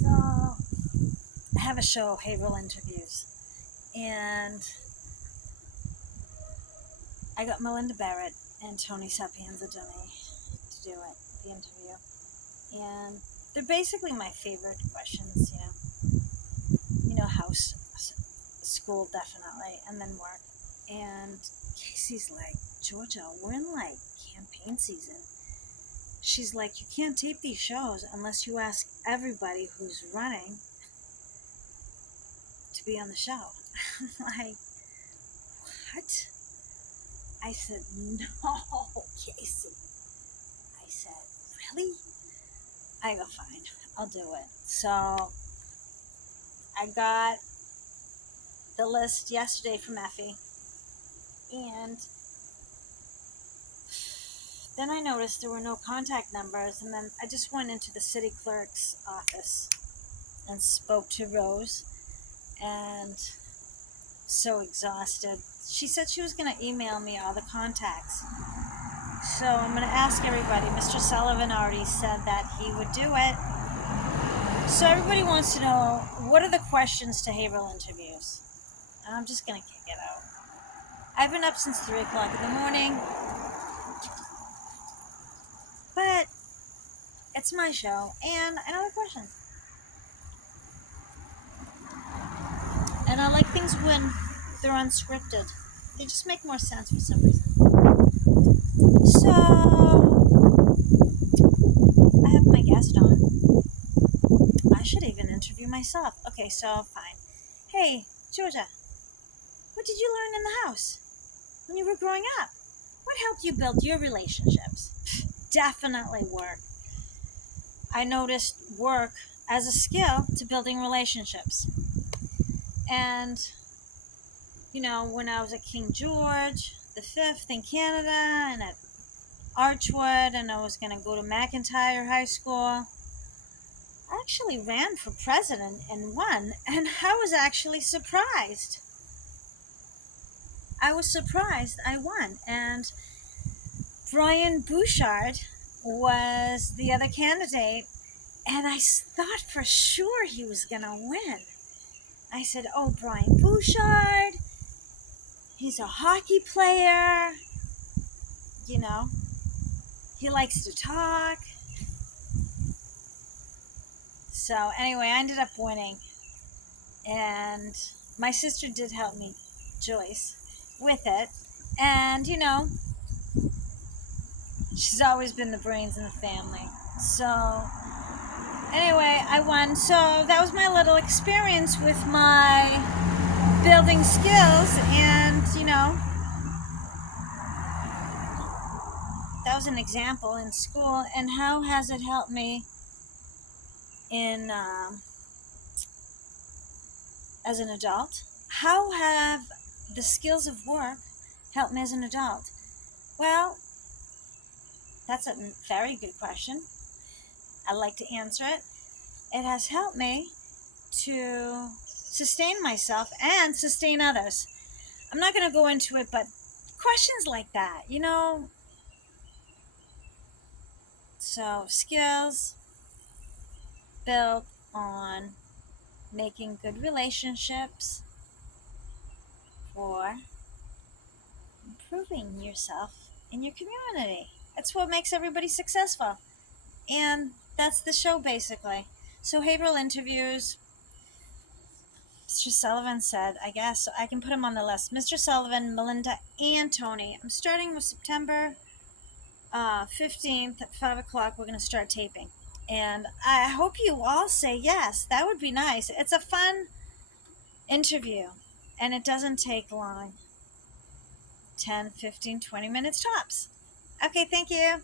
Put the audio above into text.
So, I have a show, Haverhill Interviews, and I got Melinda Barrett and Tony Sapienza Dummy to do it, the interview. And they're basically my favorite questions, house, school, definitely, and then work. And Casey's like, Georgia, we're in like campaign season. She's like, you can't tape these shows unless you ask everybody who's running to be on the show. I'm like, what? I said, no, Casey. I said, really? I go, fine, I'll do it. So I got the list yesterday from Effie, and then I noticed there were no contact numbers, and then I just went into the city clerk's office and spoke to Rose, and so exhausted. She said she was going to email me all the contacts. So I'm going to ask everybody. Mr. Sullivan already said that he would do it. So everybody wants to know, what are the questions to Haverhill Interviews? And I'm just going to kick it out. I've been up since 3 o'clock in the morning, but it's my show, and I know the questions. And I like things when they're unscripted. They just make more sense for some reason. So, I have my guest on. I should even interview myself. Okay, so fine. Hey, Georgia, what did you learn in the house when you were growing up? What helped you build your relationships? Definitely work. I noticed work as a skill to building relationships. And, when I was at King George V in Canada and at Archwood, and I was going to go to McIntyre High School, I actually ran for president and won, and I was actually surprised. I won, and Brian Bouchard was the other candidate, and I thought for sure he was going to win. I said, oh, Brian Bouchard, he's a hockey player, he likes to talk. So anyway, I ended up winning, and my sister did help me, Joyce, with it. And, she's always been the brains in the family. So anyway, I won. So that was my little experience with my building skills, and, that was an example in school. And how has it helped me in as an adult? How have the skills of work helped me as an adult? Well, that's a very good question. I'd like to answer it. It has helped me to sustain myself and sustain others. I'm not going to go into it, but questions like that, So, skills built on making good relationships for improving yourself in your community. That's what makes everybody successful. And that's the show, basically. So, Haverhill Interviews, Mr. Sullivan said, I guess I can put him on the list. Mr. Sullivan, Melinda, and Tony. I'm starting with September 15th at 5 o'clock. We're going to start taping. And I hope you all say yes. That would be nice. It's a fun interview, and it doesn't take long. 10, 15, 20 minutes tops. Okay, thank you.